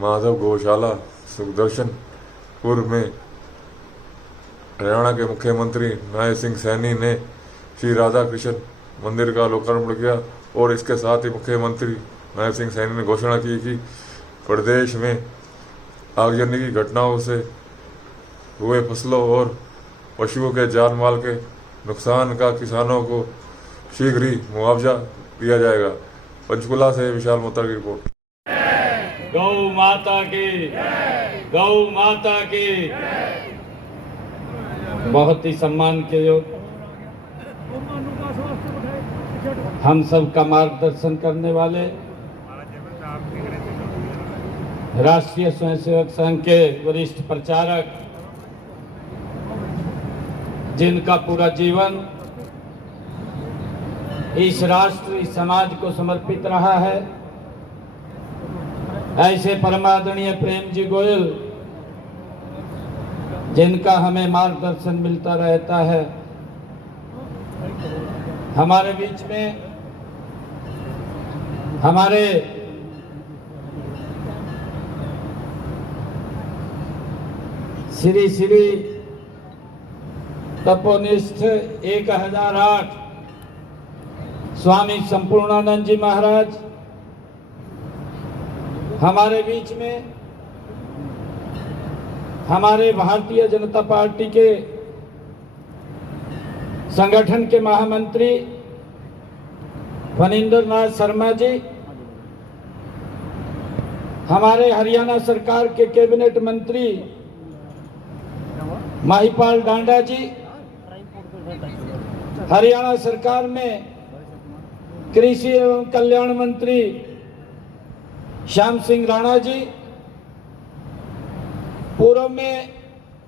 माधव गौशाला सुदर्शनपुर में हरियाणा के मुख्यमंत्री नायब सिंह सैनी ने श्री राधा कृष्ण मंदिर का लोकार्पण किया और इसके साथ ही मुख्यमंत्री नायब सिंह सैनी ने घोषणा की कि प्रदेश में आगजनी की घटनाओं से हुए फसलों और पशुओं के जान माल के नुकसान का किसानों को शीघ्र ही मुआवजा दिया जाएगा। पंचकुला से विशाल मोहता की रिपोर्ट। गौ माता की, गौ माता की। बहुत ही सम्मान के योग हम सब का मार्गदर्शन करने वाले राष्ट्रीय स्वयंसेवक संघ के वरिष्ठ प्रचारक, जिनका पूरा जीवन इस राष्ट्र, इस समाज को समर्पित रहा है, ऐसे परमादरणीय प्रेम जी गोयल, जिनका हमें मार्गदर्शन मिलता रहता है, हमारे बीच में हमारे श्री श्री तपोनिष्ठ 1008 स्वामी संपूर्णानंद जी महाराज हमारे बीच में, हमारे भारतीय जनता पार्टी के संगठन के महामंत्री फणींद्र नाथ शर्मा जी, हमारे हरियाणा सरकार के कैबिनेट मंत्री महिपाल डांडा जी, हरियाणा सरकार में कृषि एवं कल्याण मंत्री श्याम सिंह राणा जी, पूर्व में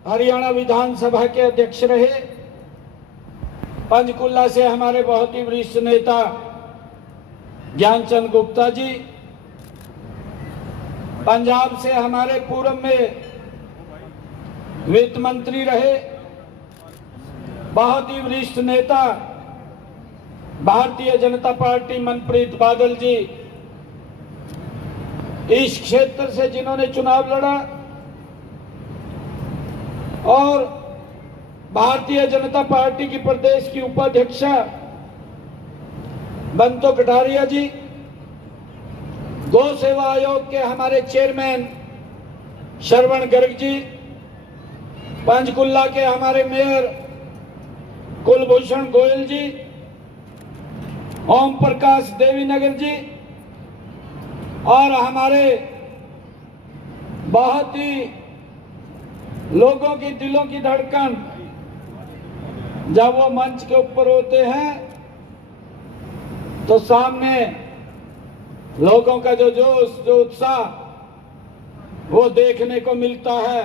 हरियाणा विधानसभा के अध्यक्ष रहे, पंचकुला से हमारे बहुत ही वरिष्ठ नेता ज्ञानचंद गुप्ता जी, पंजाब से हमारे पूर्व में वित्त मंत्री रहे, बहुत ही वरिष्ठ नेता भारतीय जनता पार्टी मनप्रीत बादल जी, इस क्षेत्र से जिन्होंने चुनाव लड़ा, और भारतीय जनता पार्टी की प्रदेश की उपाध्यक्षा बंतो कटारिया जी, गौ सेवा आयोग के हमारे चेयरमैन श्रवण गर्ग जी, पंचकुला के हमारे मेयर कुलभूषण गोयल जी, ओम प्रकाश देवीनगर जी, और हमारे बहुत ही लोगों की दिलों की धड़कन जब वो मंच के ऊपर होते हैं तो सामने लोगों का जो जोश, जो उत्साह वो देखने को मिलता है।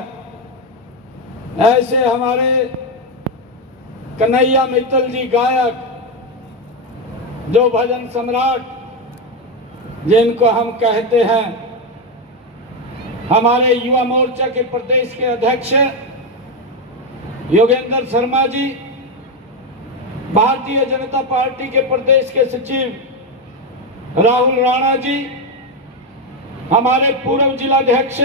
ऐसे हमारे कन्हैया मित्तल जी गायक, जो भजन सम्राट जिनको हम कहते हैं, हमारे युवा मोर्चा के प्रदेश के अध्यक्ष योगेंद्र शर्मा जी, भारतीय जनता पार्टी के प्रदेश के सचिव राहुल राणा जी, हमारे पूर्व जिलाध्यक्ष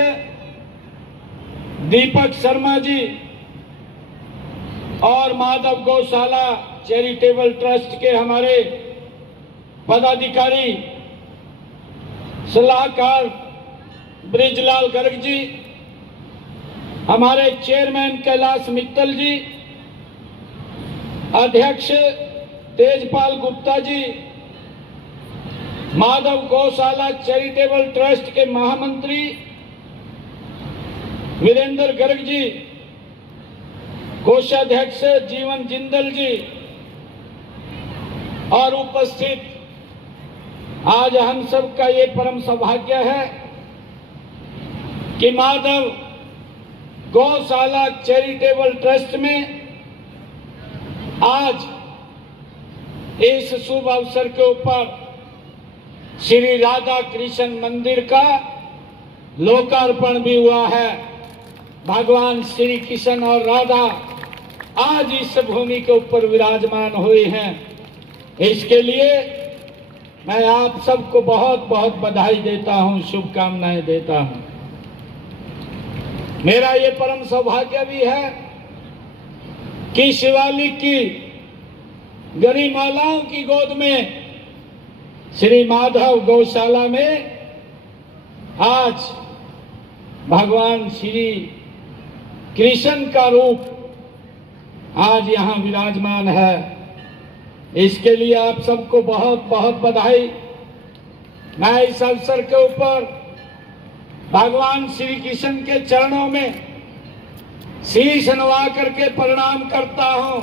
दीपक शर्मा जी, और माधव गौशाला चैरिटेबल ट्रस्ट के हमारे पदाधिकारी सलाहकार ब्रिजलाल गर्ग जी, हमारे चेयरमैन कैलाश मित्तल जी, अध्यक्ष तेजपाल गुप्ता जी, माधव गौशाला चैरिटेबल ट्रस्ट के महामंत्री वीरेंद्र गर्ग जी, कोषाध्यक्ष जीवन जिंदल जी, और उपस्थित आज हम सब का ये परम सौभाग्य है कि माधव गौशाला चैरिटेबल ट्रस्ट में आज इस शुभ अवसर के ऊपर श्री राधा कृष्ण मंदिर का लोकार्पण भी हुआ है। भगवान श्री कृष्ण और राधा आज इस भूमि के ऊपर विराजमान हुए हैं। इसके लिए मैं आप सबको बहुत बहुत बधाई देता हूं, शुभकामनाएं देता हूं। मेरा ये परम सौभाग्य भी है कि शिवालिक की गरिमालाओं की गोद में श्री माधव गौशाला में आज भगवान श्री कृष्ण का रूप आज यहाँ विराजमान है। इसके लिए आप सबको बहुत बहुत बधाई। मैं इस अवसर के ऊपर भगवान श्री कृष्ण के चरणों में शीश नवा करके प्रणाम करता हूँ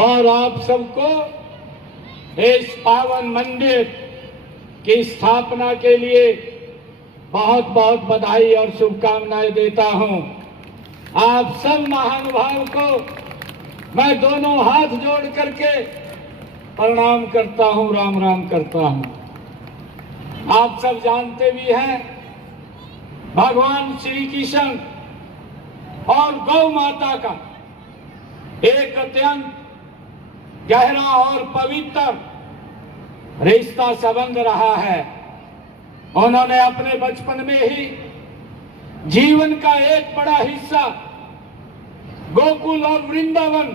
और आप सबको इस पावन मंदिर की स्थापना के लिए बहुत बहुत बधाई और शुभकामनाएं देता हूँ। आप सब महानुभाव को मैं दोनों हाथ जोड़ करके प्रणाम करता हूँ, राम राम करता हूँ। आप सब जानते भी हैं भगवान श्री कृष्ण और गौ माता का एक अत्यंत गहरा और पवित्र रिश्ता संबंध रहा है। उन्होंने अपने बचपन में ही जीवन का एक बड़ा हिस्सा गोकुल और वृंदावन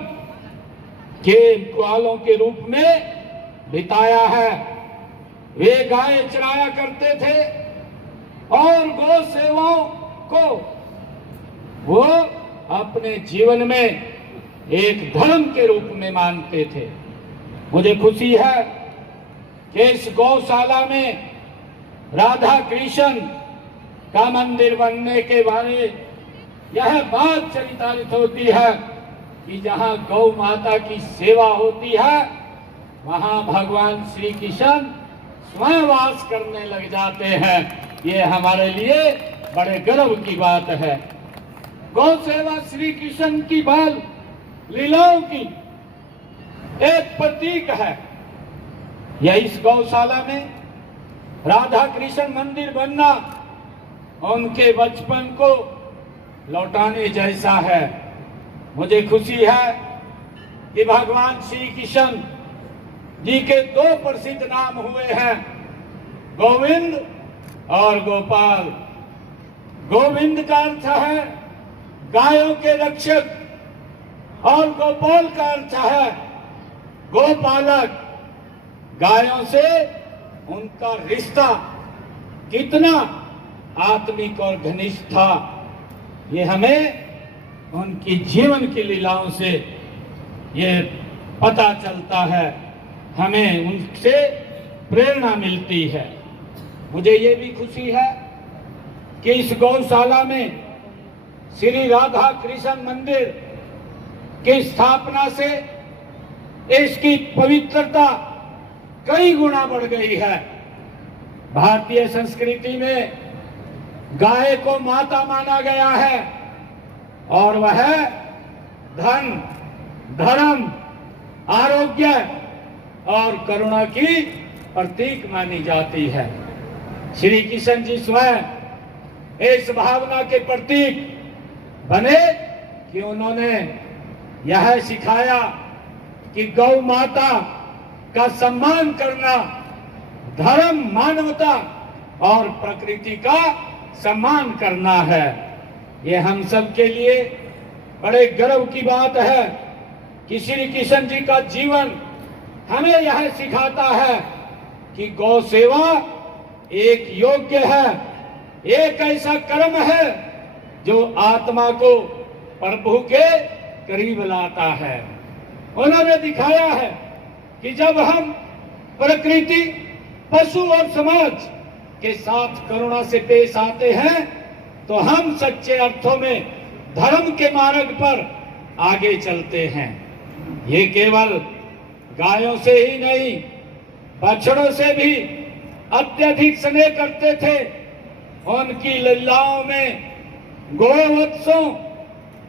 के ग्वालों के रूप में बिताया है। वे गाय चराया करते थे और गौ सेवाओं को वो अपने जीवन में एक धर्म के रूप में मानते थे। मुझे खुशी है कि इस गौशाला में राधा कृष्ण का मंदिर बनने के बारे यह बात चरितार्थ होती है कि जहाँ गौ माता की सेवा होती है वहाँ भगवान श्री कृष्ण स्वयं वास करने लग जाते हैं। ये हमारे लिए बड़े गर्व की बात है। गौ सेवा श्री कृष्ण की बाल लीलाओं की एक प्रतीक है। यह इस गौशाला में राधा कृष्ण मंदिर बनना उनके बचपन को लौटाने जैसा है। मुझे खुशी है कि भगवान श्री कृष्ण जी के दो प्रसिद्ध नाम हुए हैं, गोविंद और गोपाल। गोविंद का अर्थ है गायों के रक्षक और गोपाल का अर्थ है गोपालक। गायों से उनका रिश्ता कितना आत्मिक और घनिष्ठ था, ये हमें उनकी जीवन की लीलाओं से ये पता चलता है, हमें उनसे प्रेरणा मिलती है। मुझे ये भी खुशी है कि इस गौशाला में श्री राधा कृष्ण मंदिर की स्थापना से इसकी पवित्रता कई गुना बढ़ गई है। भारतीय संस्कृति में गाय को माता माना गया है और वह धन, धर्म, आरोग्य और करुणा की प्रतीक मानी जाती है। श्री कृष्ण जी स्वयं इस भावना के प्रतीक बने कि उन्होंने यह सिखाया कि गौ माता का सम्मान करना धर्म, मानवता और प्रकृति का सम्मान करना है। ये हम सब के लिए बड़े गर्व की बात है कि श्री कृष्ण जी का जीवन हमें यह सिखाता है कि गौ सेवा एक योग्य है, एक ऐसा कर्म है जो आत्मा को प्रभु के करीब लाता है। उन्होंने दिखाया है कि जब हम प्रकृति, पशु और समाज के साथ करुणा से पेश आते हैं तो हम सच्चे अर्थों में धर्म के मार्ग पर आगे चलते हैं। ये केवल गायों से ही नहीं, बछड़ों से भी अत्यधिक स्नेह करते थे। उनकी लीलाओं में गोवत्सों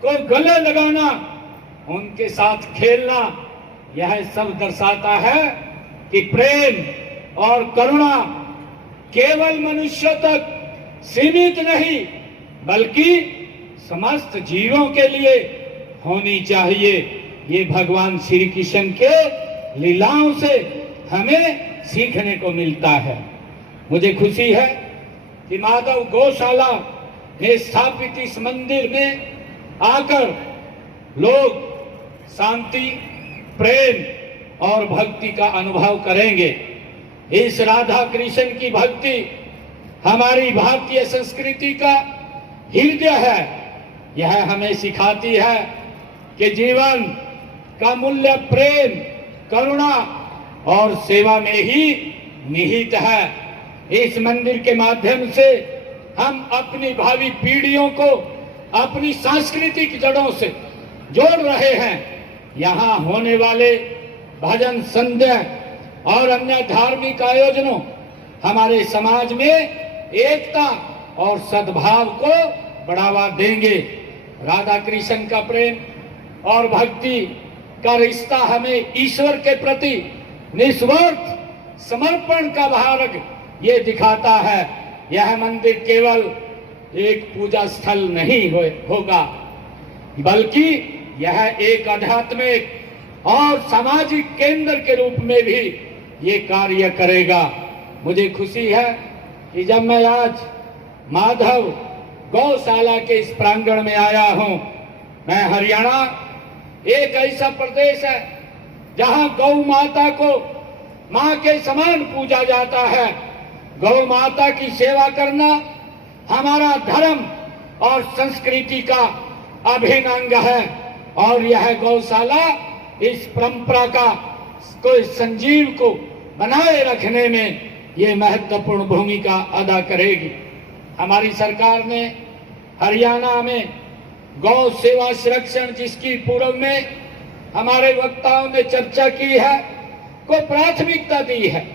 को गले लगाना, उनके साथ खेलना, यह सब दर्शाता है कि प्रेम और करुणा केवल मनुष्यों तक सीमित नहीं बल्कि समस्त जीवों के लिए होनी चाहिए। ये भगवान श्री कृष्ण के लीलाओं से हमें सीखने को मिलता है। मुझे खुशी है कि माधव गौशाला में स्थापित इस मंदिर में आकर लोग शांति, प्रेम और भक्ति का अनुभव करेंगे। इस राधा कृष्ण की भक्ति हमारी भारतीय संस्कृति का हृदय है। यह हमें सिखाती है कि जीवन का मूल्य प्रेम, करुणा और सेवा में ही निहित है। इस मंदिर के माध्यम से हम अपनी भावी पीढ़ियों को अपनी सांस्कृतिक जड़ों से जोड़ रहे हैं। यहाँ होने वाले भजन, संध्या और अन्य धार्मिक आयोजनों हमारे समाज में एकता और सद्भाव को बढ़ावा देंगे। राधा कृष्ण का प्रेम और भक्ति का रिश्ता हमें ईश्वर के प्रति निस्वार्थ समर्पण का भाव ये दिखाता है। यह मंदिर केवल एक पूजा स्थल नहीं होगा, बल्कि यह एक आध्यात्मिक और सामाजिक केंद्र के रूप में भी ये कार्य करेगा। मुझे खुशी है कि जब मैं आज माधव गौशाला के इस प्रांगण में आया हूं। मैं हरियाणा एक ऐसा प्रदेश है जहां गौ माता को मां के समान पूजा जाता है। गौ माता की सेवा करना हमारा धर्म और संस्कृति का अभिन्न अंग है और यह गौशाला इस परंपरा का कोई संजीव को बनाए रखने में ये महत्वपूर्ण भूमिका अदा करेगी। हमारी सरकार ने हरियाणा में गौ सेवा संरक्षण, जिसकी पूर्व में हमारे वक्ताओं ने चर्चा की है, को प्राथमिकता दी है।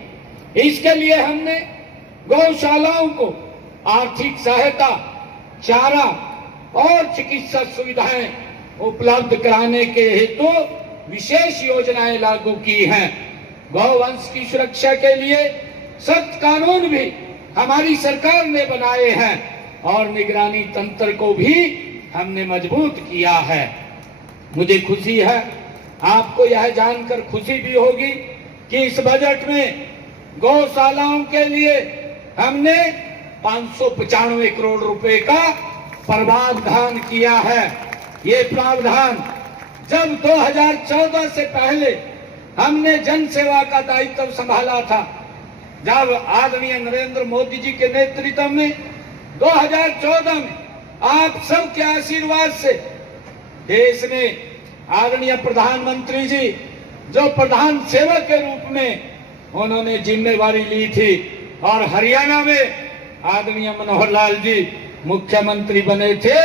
इसके लिए हमने गौशालाओं को आर्थिक सहायता, चारा और चिकित्सा सुविधाएं उपलब्ध कराने के हेतु विशेष योजनाएं लागू की हैं। गौवंश की सुरक्षा के लिए सख्त कानून भी हमारी सरकार ने बनाए हैं और निगरानी तंत्र को भी हमने मजबूत किया है। मुझे खुशी है, आपको यह जानकर खुशी भी होगी कि इस बजट में गौशालाओं के लिए हमने 595 करोड़ रुपए का प्रावधान किया है। ये प्रावधान जब 2014 से पहले हमने जन सेवा का दायित्व संभाला था, जब आदरणीय नरेंद्र मोदी जी के नेतृत्व में 2014 में आप सबके आशीर्वाद से देश में आदरणीय प्रधानमंत्री जी जो प्रधान सेवक के रूप में उन्होंने जिम्मेवारी ली थी और हरियाणा में आदरणीय मनोहर लाल जी मुख्यमंत्री बने थे।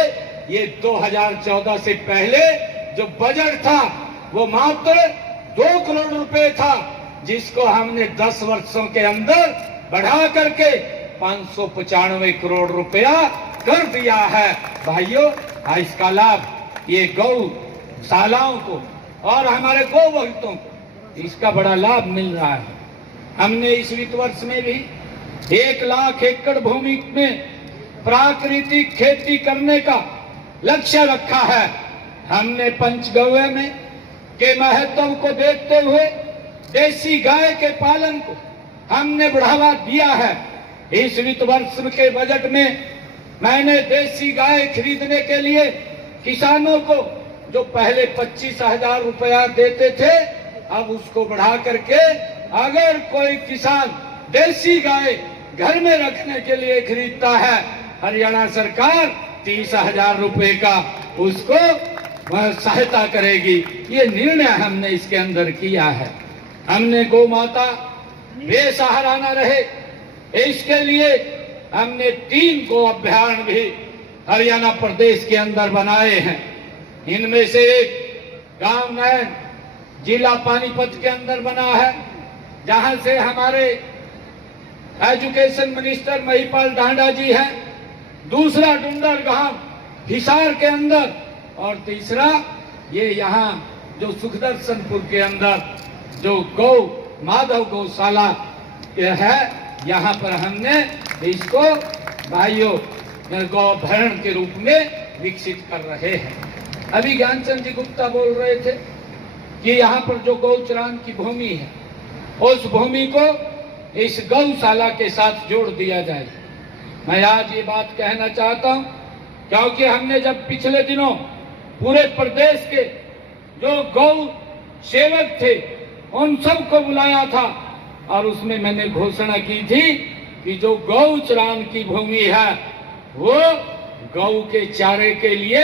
ये 2014 से पहले जो बजट था वो मात्र 2 करोड़ रुपए था, जिसको हमने 10 वर्षों के अंदर बढ़ा करके 595 करोड़ रुपया कर दिया है। भाइयों, इसका लाभ ये गौशालाओं को और हमारे गौ भक्तों को इसका बड़ा लाभ मिल रहा है। हमने इस वित्त वर्ष में भी 1 लाख एकड़ भूमि में प्राकृतिक खेती करने का लक्ष्य रखा है। हमने पंचगव्य में के महत्व को देखते हुए देसी गाय के पालन को हमने बढ़ावा दिया है। इस वित्त वर्ष के बजट में मैंने देसी गाय खरीदने के लिए किसानों को जो पहले 25,000 रुपया देते थे, अब उसको बढ़ा करके अगर कोई किसान देसी गाय घर में रखने के लिए खरीदता है, हरियाणा सरकार 30,000 रुपए का उसको सहायता करेगी। ये निर्णय हमने इसके अंदर किया है। हमने गौ माता बेसहारा न रहे, इसके लिए हमने 3 गौ अभयारण्य भी हरियाणा प्रदेश के अंदर बनाए हैं। इनमें से एक गांव नैन जिला पानीपत के अंदर बना है, जहां से हमारे एजुकेशन मिनिस्टर महिपाल ढांडा जी हैं। दूसरा डुंडर गांव हिसार के अंदर और तीसरा ये यहाँ जो सुखदर्शनपुर के अंदर जो गौ माधव गौशाला है, यहाँ पर हमने इसको भाइयों गौभरण के रूप में विकसित कर रहे हैं। अभी ज्ञानचंद जी गुप्ता बोल रहे थे कि यहाँ पर जो गौचरान की भूमि है, उस भूमि को इस गौशाला के साथ जोड़ दिया जाए। मैं आज ये बात कहना चाहता हूँ क्योंकि हमने जब पिछले दिनों पूरे प्रदेश के जो गौ सेवक थे उन सबको बुलाया था और उसमें मैंने घोषणा की थी कि जो गौ चरान की भूमि है वो गौ के चारे के लिए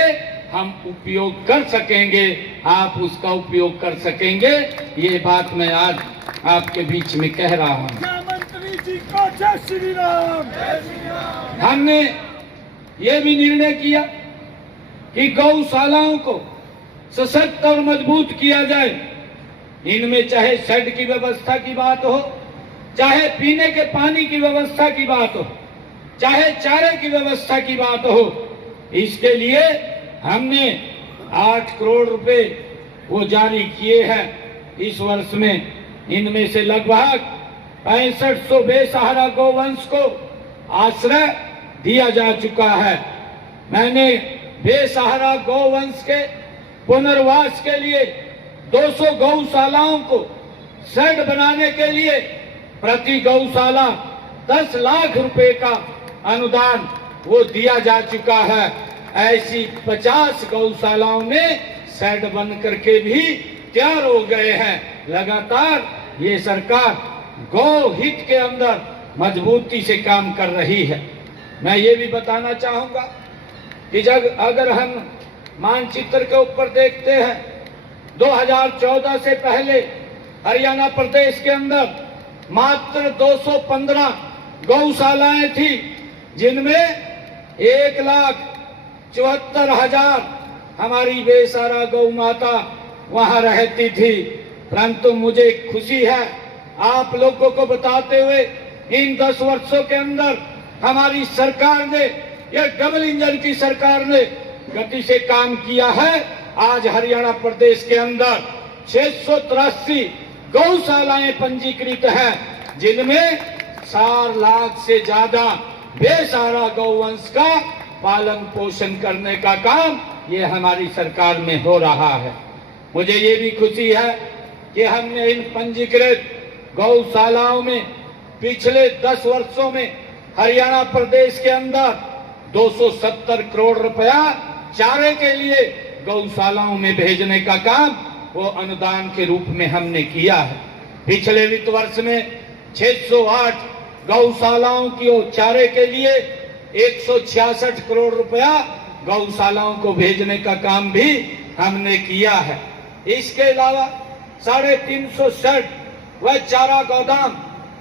हम उपयोग कर सकेंगे, आप उसका उपयोग कर सकेंगे। ये बात मैं आज आपके बीच में कह रहा हूँ। मंत्री जी को जय श्री राम। हमने ये भी निर्णय किया कि गौशालाओं को सशक्त और मजबूत किया जाए। इनमें चाहे शेड की व्यवस्था की बात हो, चाहे पीने के पानी की व्यवस्था की बात हो, चाहे चारे की व्यवस्था की बात हो, इसके लिए हमने 8 करोड़ रुपए वो जारी किए हैं इस वर्ष में। इनमें से लगभग 6500 बेसहारा गौवंश को आश्रय दिया जा चुका है। मैंने बेसहारा गौवंश के पुनर्वास के लिए 200 गौशालाओं को शेड बनाने के लिए प्रति गौशाला 10 लाख रुपए का अनुदान वो दिया जा चुका है। ऐसी 50 गौशालाओं में शेड बन करके भी तैयार हो गए हैं। लगातार ये सरकार गौ हित के अंदर मजबूती से काम कर रही है। मैं ये भी बताना चाहूंगा कि जब अगर हम मानचित्र के ऊपर देखते हैं 2014 से पहले हरियाणा प्रदेश के अंदर मात्र 215 गौशालाएं थी, जिनमें 1,74,000 हमारी बेसहारा गौ माता वहां रहती थी। परंतु मुझे खुशी है आप लोगों को बताते हुए इन 10 वर्षों के अंदर हमारी सरकार ने, यह डबल इंजन की सरकार ने गति से काम किया है। आज हरियाणा प्रदेश के अंदर 683 गौशालाएं पंजीकृत हैं, जिनमें 4 लाख से ज्यादा बेसहारा गौवंश का पालन पोषण करने का काम ये हमारी सरकार में हो रहा है। मुझे ये भी खुशी है कि हमने इन पंजीकृत गौशालाओं में पिछले 10 वर्षों में हरियाणा प्रदेश के अंदर 270 करोड़ रुपया चारे के लिए गौशालाओं में भेजने का काम वो अनुदान के रूप में हमने किया है। पिछले वित्त वर्ष में 608 गौशालाओं की चारे के लिए 166 करोड़ रुपया गौशालाओं को भेजने का काम भी हमने किया है। इसके अलावा 350 शेड व चारा गोदाम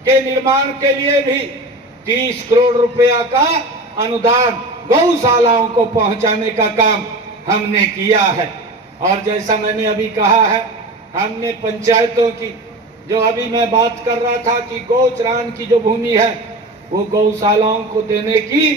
के निर्माण के लिए भी 30 करोड़ रुपया का अनुदान गौशालाओं को पहुंचाने का काम हमने किया है। और जैसा मैंने अभी कहा है, हमने पंचायतों की, जो अभी मैं बात कर रहा था कि गौचरान की जो भूमि है वो गौशालाओं को देने की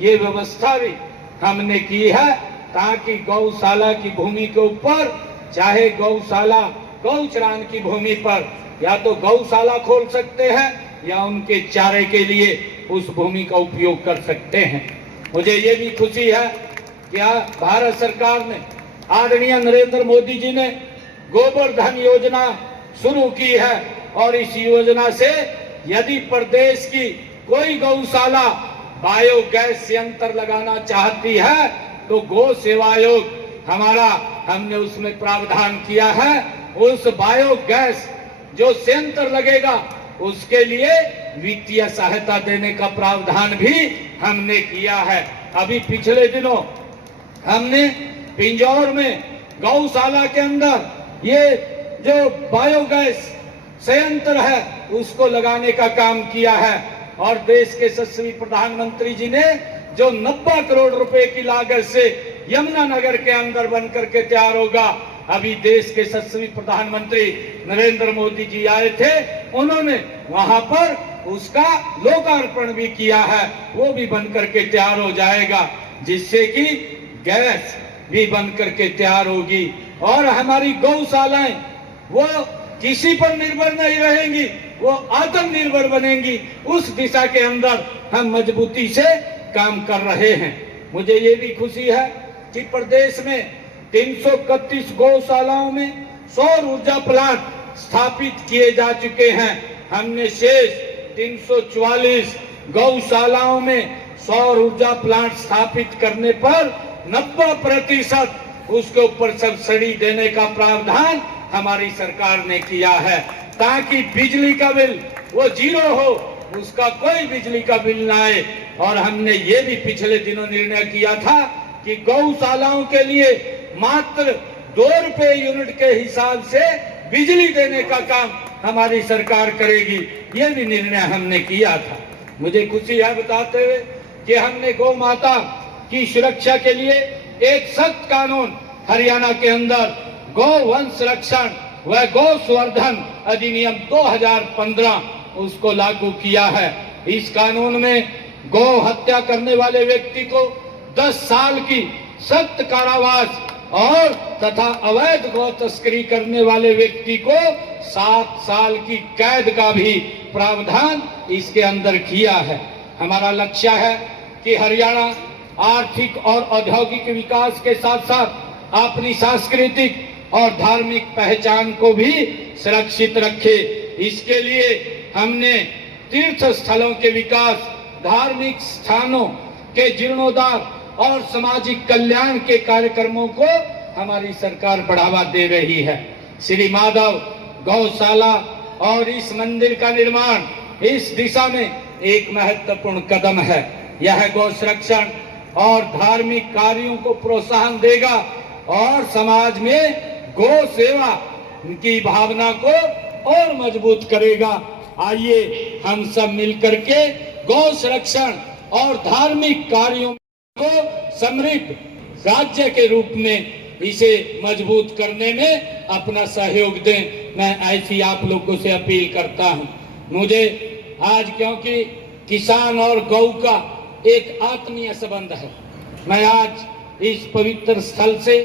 ये व्यवस्था भी हमने की है, ताकि गौशाला की भूमि के ऊपर, चाहे गौशाला गौचरान की भूमि पर या तो गौशाला खोल सकते हैं या उनके चारे के लिए उस भूमि का उपयोग कर सकते हैं। मुझे ये भी खुशी है कि भारत सरकार ने, आदरणीय नरेंद्र मोदी जी ने गोबर धन योजना शुरू की है और इस योजना से यदि प्रदेश की कोई गौशाला बायोगैस संयंत्र लगाना चाहती है तो गौ सेवा आयोग हमारा, हमने उसमें प्रावधान किया है। उस बायोगैस जो संयंत्र लगेगा उसके लिए वित्तीय सहायता देने का प्रावधान भी हमने किया है। अभी पिछले दिनों हमने पिंजौर में गौशाला के अंदर ये जो बायोगैस संयंत्र है उसको लगाने का काम किया है और देश के यशस्वी प्रधानमंत्री जी ने जो 90 करोड़ रुपए की लागत से यमुनानगर के अंदर बनकर के तैयार होगा, अभी देश के यशस्वी प्रधानमंत्री नरेंद्र मोदी जी आए थे, उन्होंने वहां पर उसका लोकार्पण भी किया है। वो भी बनकर के तैयार हो जाएगा, जिससे कि गैस भी बनकर के तैयार होगी और हमारी गौशालाएं वो किसी पर निर्भर नहीं रहेंगी, वो आत्मनिर्भर बनेंगी। उस दिशा के अंदर हम मजबूती से काम कर रहे हैं। मुझे ये भी खुशी है कि प्रदेश में 331 गौशालाओं में सौर ऊर्जा प्लांट स्थापित किए जा चुके हैं। हमने शेष 344 गौशालाओं में सौर ऊर्जा प्लांट स्थापित करने पर 90% उसके ऊपर सब्सिडी देने का प्रावधान हमारी सरकार ने किया है, ताकि बिजली का बिल वो जीरो हो, उसका कोई बिजली का बिल ना आए। और हमने ये भी पिछले दिनों निर्णय किया था कि गौशालाओं के लिए मात्र 2 रुपए यूनिट के हिसाब से बिजली देने का काम हमारी सरकार करेगी, ये भी निर्णय हमने किया था। मुझे खुशी है बताते हुए कि हमने गौ माता की सुरक्षा के लिए एक सख्त कानून हरियाणा के अंदर गौ वंश रक्षण व गौ संवर्धन अधिनियम 2015 उसको लागू किया है। इस कानून में गौ हत्या करने वाले व्यक्ति को 10 साल की सख्त कारावास और तथा अवैध गौ तस्करी करने वाले व्यक्ति को 7 साल की कैद का भी प्रावधान इसके अंदर किया है। हमारा लक्ष्य है कि हरियाणा आर्थिक और औद्योगिक विकास के साथ साथ अपनी सांस्कृतिक और धार्मिक पहचान को भी सुरक्षित रखे। इसके लिए हमने तीर्थ स्थलों के विकास, धार्मिक स्थानों के जीर्णोद्धार और सामाजिक कल्याण के कार्यक्रमों को हमारी सरकार बढ़ावा दे रही है। श्री माधव गौशाला और इस मंदिर का निर्माण इस दिशा में एक महत्वपूर्ण कदम है। यह गौ संरक्षण और धार्मिक कार्यों को प्रोत्साहन देगा और समाज में गौ सेवा की भावना को और मजबूत करेगा। आइए हम सब मिलकर के गौ संरक्षण और धार्मिक कार्यों को समृद्ध राज्य के रूप में इसे मजबूत करने में अपना सहयोग दें। मैं ऐसी आप लोगों से अपील करता हूं। मुझे आज क्योंकि किसान और गौ का एक आत्मीय संबंध है, मैं आज इस पवित्र स्थल से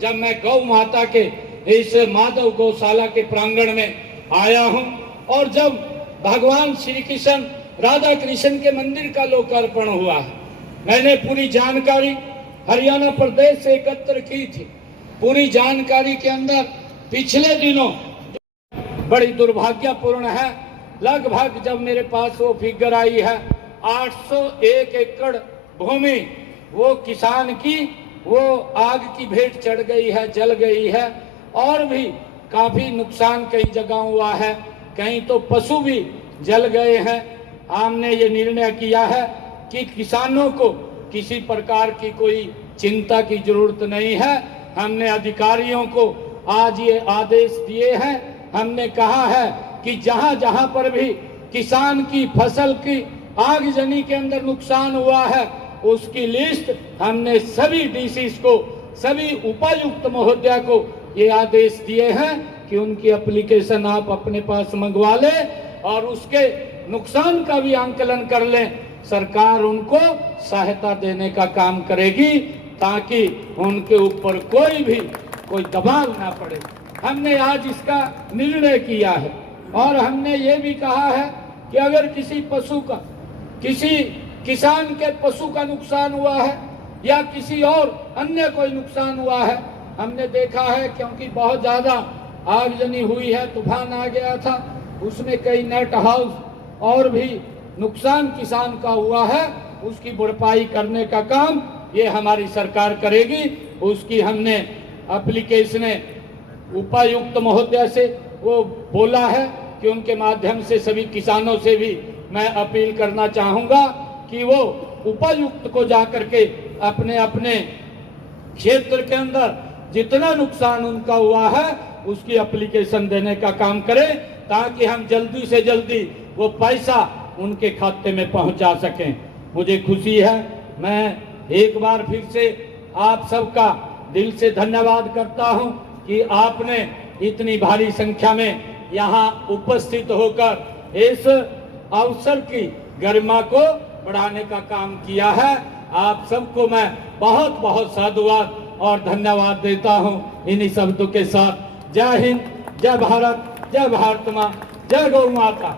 जब मैं गौ माता के इस माधव गौशाला के प्रांगण में आया हूं और जब भगवान श्री कृष्ण राधा कृष्ण के मंदिर का लोकार्पण हुआ है, मैंने पूरी जानकारी हरियाणा प्रदेश से एकत्र की थी। पूरी जानकारी के अंदर पिछले दिनों बड़ी दुर्भाग्यपूर्ण है, लगभग जब मेरे पास वो फिगर आई है 801 एकड़ भूमि वो किसान की वो आग की भेंट चढ़ गई है, जल गई है और भी काफी नुकसान कई जगह हुआ है, कहीं तो पशु भी जल गए हैं। हमने ये निर्णय किया है कि किसानों को किसी प्रकार की कोई चिंता की जरूरत नहीं है। हमने अधिकारियों को आज ये आदेश दिए हैं, हमने कहा है कि जहां जहां पर भी किसान की फसल की आगजनी के अंदर नुकसान हुआ है उसकी लिस्ट हमने सभी डीसीज को, सभी उपायुक्त महोदया को ये आदेश दिए हैं कि उनकी एप्लीकेशन आप अपने पास मंगवा लें और उसके नुकसान का भी आंकलन कर लें। सरकार उनको सहायता देने का काम करेगी ताकि उनके ऊपर कोई दबाव ना पड़े। हमने आज इसका निर्णय किया है और हमने ये भी कहा है कि अगर किसी पशु का, किसी किसान के पशु का नुकसान हुआ है या किसी और अन्य कोई नुकसान हुआ है, हमने देखा है क्योंकि बहुत ज्यादा आगजनी हुई है, तूफान आ गया था, उसमें कई नेट हाउस और भी नुकसान किसान का हुआ है, उसकी भरपाई करने का काम ये हमारी सरकार करेगी। उसकी हमने एप्लीकेशन उपायुक्त महोदया से वो बोला है कि उनके माध्यम से सभी किसानों से भी मैं अपील करना चाहूंगा कि वो उपायुक्त को जाकर के अपने अपने क्षेत्र के अंदर जितना नुकसान उनका हुआ है उसकी एप्लीकेशन देने का काम करें ताकि हम जल्दी से जल्दी वो पैसा उनके खाते में पहुंचा सकें। मुझे खुशी है, मैं एक बार फिर से आप सबका दिल से धन्यवाद करता हूं कि आपने इतनी भारी संख्या में यहाँ उपस्थित होकर इस अवसर की गरिमा को बढ़ाने का काम किया है। आप सबको मैं बहुत बहुत साधुवाद और धन्यवाद देता हूं। इन्हीं शब्दों के साथ जय हिंद, जय भारत, जय भारत माँ, जय गौ माता।